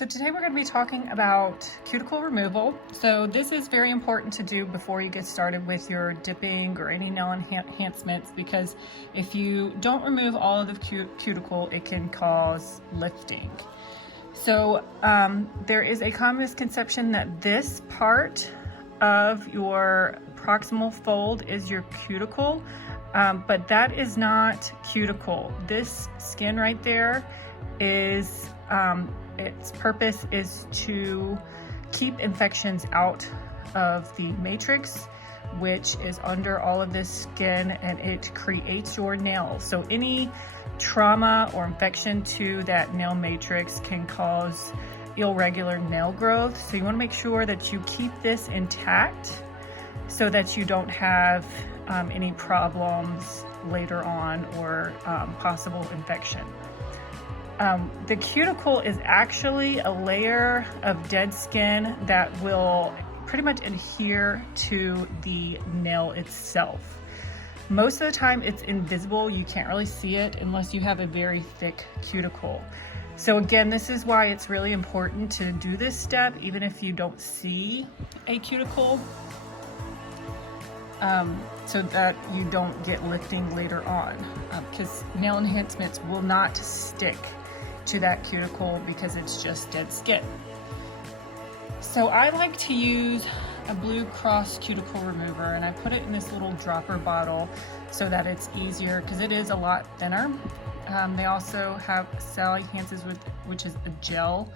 So today we're going to be talking about cuticle removal. So this is very important to do before you get started with your dipping or any nail enhancements, because if you don't remove all of the cuticle, it can cause lifting. So there is a common misconception that this part of your proximal fold is your cuticle, but that is not cuticle. This skin right there is its purpose is to keep infections out of the matrix, which is under all of this skin, and it creates your nail. So any trauma or infection to that nail matrix can cause irregular nail growth. So you want to make sure that you keep this intact so that you don't have any problems later on or possible infection. The cuticle is actually a layer of dead skin that will pretty much adhere to the nail itself. Most of the time it's invisible. You can't really see it unless you have a very thick cuticle. So again, this is why it's really important to do this step even if you don't see a cuticle, so that you don't get lifting later on, because nail enhancements will not stick to that cuticle because it's just dead skin. So I like to use a Blue Cross cuticle remover, and I put it in this little dropper bottle so that it's easier because it is a lot thinner. They also sell Hansen's, which is a gel,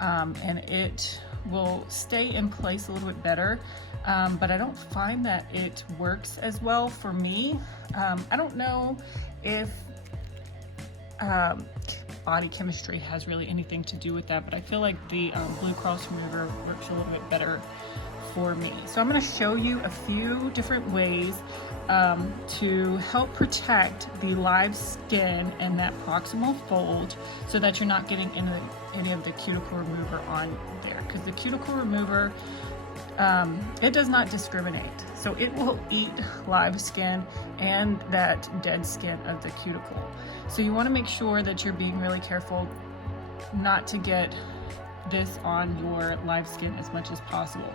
and it will stay in place a little bit better, but I don't find that it works as well for me. I don't know if body chemistry has really anything to do with that, but I feel like the Blue Cross remover works a little bit better for me. So I'm going to show you a few different ways to help protect the live skin and that proximal fold so that you're not getting any of the cuticle remover on there, because the cuticle remover, it does not discriminate. So it will eat live skin and that dead skin of the cuticle. So you want to make sure that you're being really careful not to get this on your live skin as much as possible.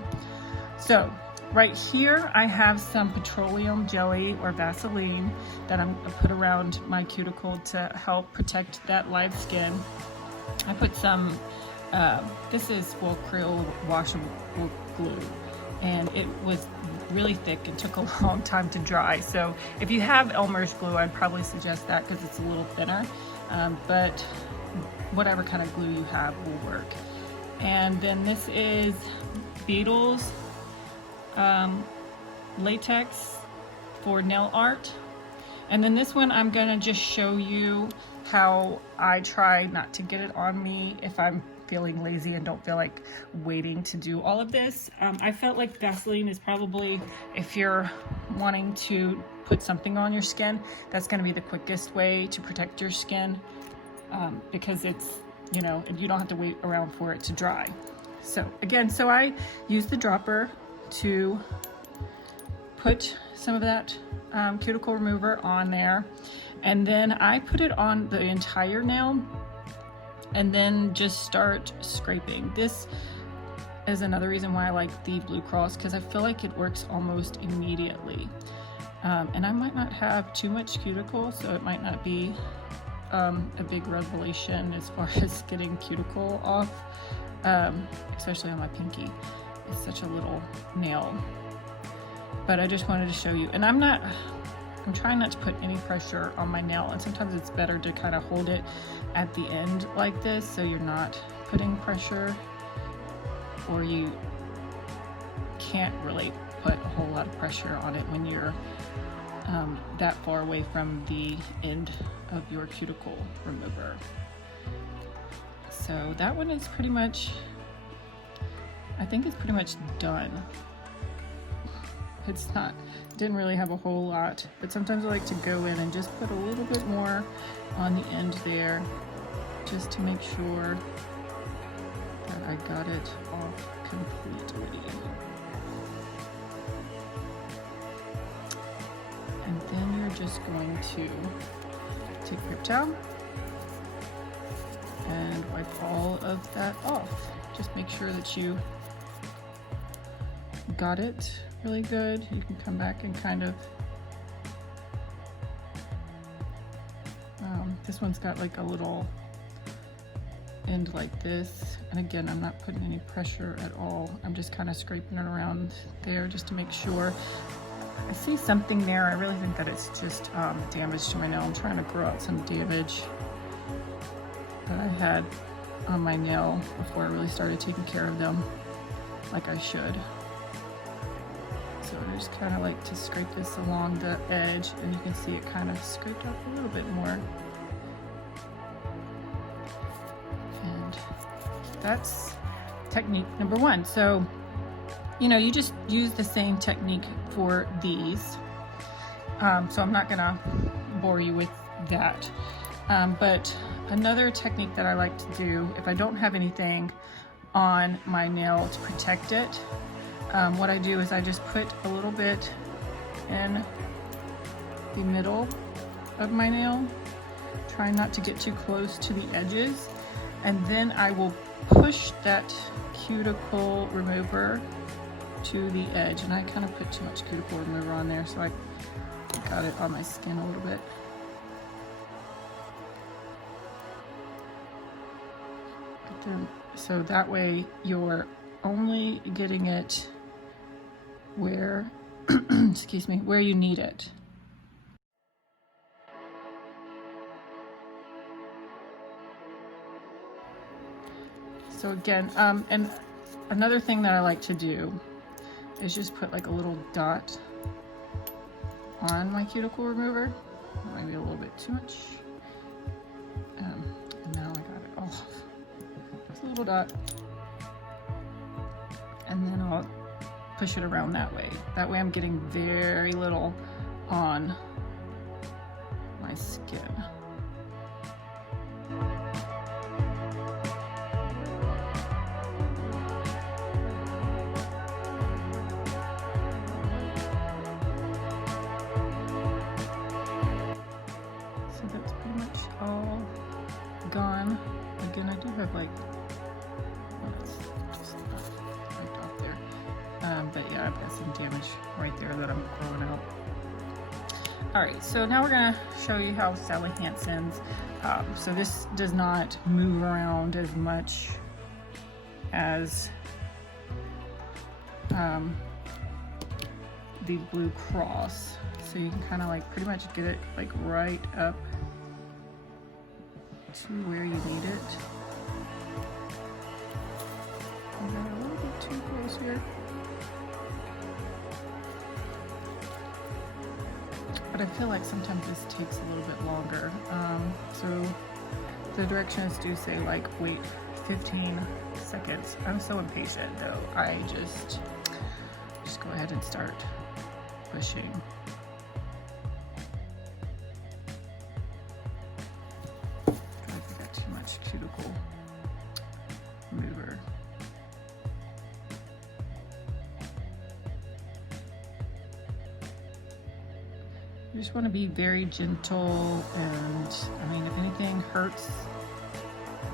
So right here I have some petroleum jelly or Vaseline that I'm going to put around my cuticle to help protect that live skin. I put some, this is Cuticle washable glue, and it was really thick and took a long time to dry. So if you have Elmer's glue, I'd probably suggest that because it's a little thinner, but whatever kind of glue you have will work. And then this is Beetles latex for nail art. And then this one I'm gonna just show you how I try not to get it on me if I'm feeling lazy and don't feel like waiting to do all of this. I felt like Vaseline is probably, if you're wanting to put something on your skin, that's going to be the quickest way to protect your skin, because it's, you know, you don't have to wait around for it to dry. So again, so I use the dropper to put some of that cuticle remover on there, and then I put it on the entire nail and then just start scraping. This is another reason why I like the Blue Cross, because I feel like it works almost immediately. And I might not have too much cuticle, so it might not be a big revelation as far as getting cuticle off, especially on my pinky. It's such a little nail. But I just wanted to show you, and I'm trying not to put any pressure on my nail, and sometimes it's better to kind of hold it at the end like this so you're not putting pressure, or you can't really put a whole lot of pressure on it when you're that far away from the end of your cuticle remover. So that one is pretty much, I think it's pretty much done. Didn't really have a whole lot, but sometimes I like to go in and just put a little bit more on the end there, just to make sure that I got it off completely. And then you're just going to take your towel and wipe all of that off. Just make sure that you got it really good. You can come back and kind of, this one's got like a little end like this. And again, I'm not putting any pressure at all. I'm just kind of scraping it around there just to make sure. I see something there. I really think that it's just damage to my nail. I'm trying to grow out some damage that I had on my nail before I really started taking care of them like I should. So I just kind of like to scrape this along the edge, and you can see it kind of scraped up a little bit more. And that's technique number one. So, you know, you just use the same technique for these. So I'm not gonna bore you with that. But another technique that I like to do, if I don't have anything on my nail to protect it, what I do is I just put a little bit in the middle of my nail, trying not to get too close to the edges, and then I will push that cuticle remover to the edge. And I kind of put too much cuticle remover on there, so I got it on my skin a little bit. So that way you're only getting it where, excuse me, where you need it. So again, and another thing that I like to do is just put like a little dot on my cuticle remover. Maybe a little bit too much. And now I got it off. Just a little dot. And then I'll push it around that way. That way I'm getting very little on my skin. So that's pretty much all gone. Again, I do have like, but yeah, I've got some damage right there that I'm growing out. All right, so now we're gonna show you how Sally Hansen's, so this does not move around as much as the Blue Cross. So you can kind of like pretty much get it like right up to where you need it. I got a little bit too close here. But I feel like sometimes this takes a little bit longer. So the directions do say like wait 15 seconds. I'm so impatient though. I just go ahead and start pushing. I got too much cuticle remover. You just want to be very gentle, and I mean, if anything hurts,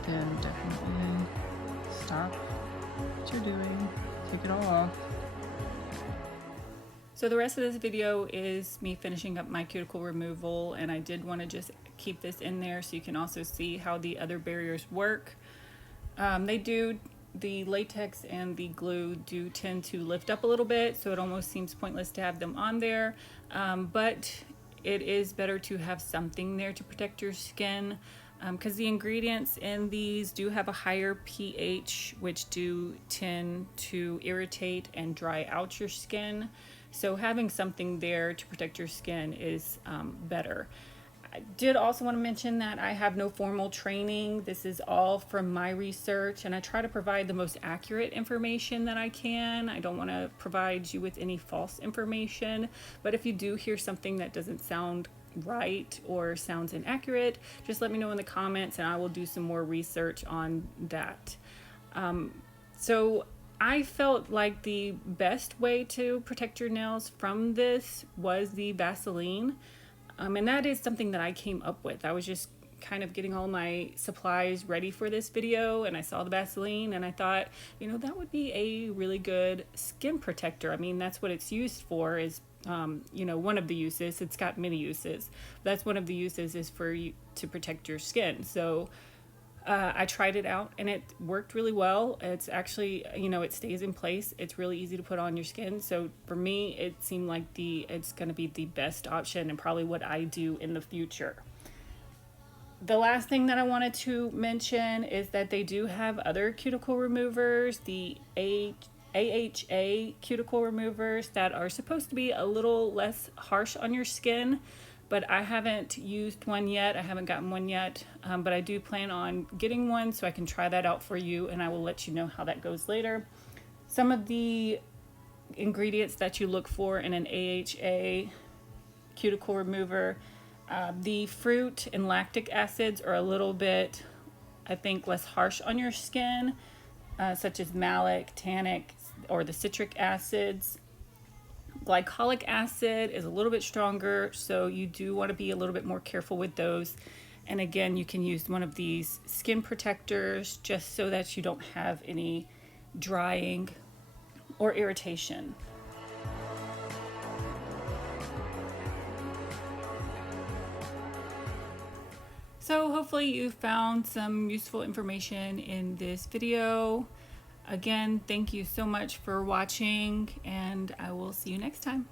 then definitely stop what you're doing, take it all off. So the rest of this video is me finishing up my cuticle removal, and I did want to just keep this in there so you can also see how the other barriers work. The latex and the glue do tend to lift up a little bit, so it almost seems pointless to have them on there, but it is better to have something there to protect your skin, because the ingredients in these do have a higher pH, which do tend to irritate and dry out your skin. So having something there to protect your skin is better. I did also want to mention that I have no formal training. This is all from my research, and I try to provide the most accurate information that I can. I don't want to provide you with any false information, but if you do hear something that doesn't sound right or sounds inaccurate, just let me know in the comments and I will do some more research on that. So I felt like the best way to protect your nails from this was the Vaseline. And that is something that I came up with. I was just kind of getting all my supplies ready for this video, and I saw the Vaseline and I thought, you know, that would be a really good skin protector. I mean, that's what it's used for, is you know, one of the uses. It's got many uses. That's one of the uses, is for you to protect your skin. So I tried it out and it worked really well. It's actually, you know, it stays in place. It's really easy to put on your skin. So for me, it seemed like it's going to be the best option and probably what I do in the future. The last thing that I wanted to mention is that they do have other cuticle removers, the AHA cuticle removers, that are supposed to be a little less harsh on your skin, but I haven't used one yet. I haven't gotten one yet, but I do plan on getting one so I can try that out for you, and I will let you know how that goes later. Some of the ingredients that you look for in an AHA cuticle remover: the fruit and lactic acids are a little bit, I think, less harsh on your skin, such as malic, tannic, or the citric acids. Glycolic acid is a little bit stronger, so you do want to be a little bit more careful with those. And again, you can use one of these skin protectors just so that you don't have any drying or irritation. So hopefully you found some useful information in this video. Again, thank you so much for watching, and I will see you next time.